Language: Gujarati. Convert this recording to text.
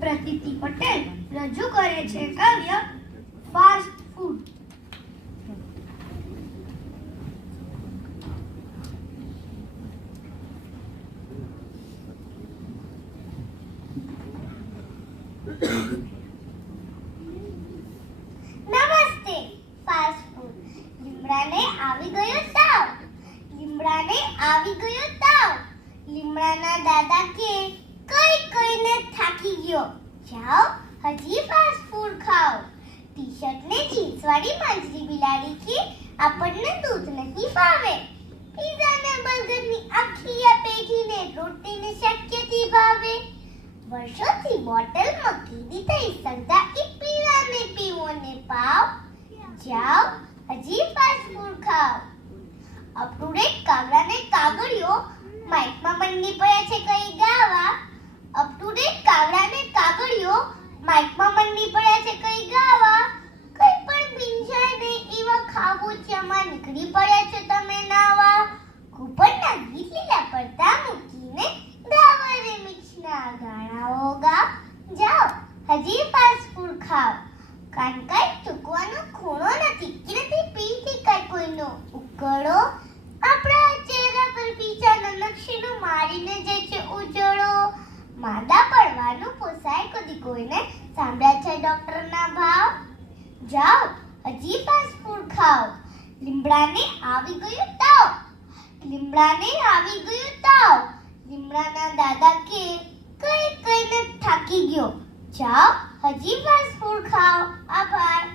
પ્રતીતિ પટેલ રજૂ કરે છે કાવ્ય ફાસ્ટ ફૂડ. નમસ્તે. Fast food. લીમડાને આવી ગયો તાવ. લીમડાને આવી ગયો તાવ. લીમડાના દાદા કે કઈ કઈને થાકી ગયો. જાઓ હજી ફાસ્ટ ફૂડ ખાઓ. ટી-શર્ટને જીન્સવાળી માંજરી બિલાડી કે આપણને દૂધ નહીં ભાવે. પીઝાને બર્ગરની આખી આ પેઢીને રોટીને શક્યથી ભાવે. વર્ષોથી બોટલમાં કીધી થઈ સગદા એ પીવાને પીવોને પાવ. જાઓ હજી ફાસ્ટ ફૂડ ખાઓ. અપ ટુ ડેટ કાગડાને કાગળિયો માઇકમાં મંડી પડ્યા છે કઈ ગાવા. અપ ટુ ડેટ કાગડાને કાગળિયો માઇકમાં મંડી પડ્યા છે કઈ ગાવા. કઈ પણ ભીંજાય નહીં એવા ખાબોચિયામાં નીકળી પડ્યા છો તમે નાવા. કુપનના ગીત લીલા પડતા મૂકીને ગાવા રિમિક્સના ગાણાઓ ગાઓ. જાઓ હજી ફાસ્ટ ફૂડ ખાઓ. કાનકાઈ ચૂકવાનો ખૂણો નથી કે નથી પીતી કાંઈ કોઈનો ઉકળો. આપણા ચહેરા પર બીજાના નકશીનો મારીને જાય છે ઉજળો. માદા પડવાનું પોસાય કદી કોઈને સાંભળ્યા છે ડોક્ટરના ભાવ. જાઓ હજી ફાસ્ટ ફૂડ ખાઓ. લીમડાને આવી ગયો તાવ. લીમડાને આવી ગયો તાવ. લીમડાના દાદા કે કઈ કઈને થાકી ગયો. જાઓ હજી ફાસ્ટ ફૂડ ખાઓ. આભાર.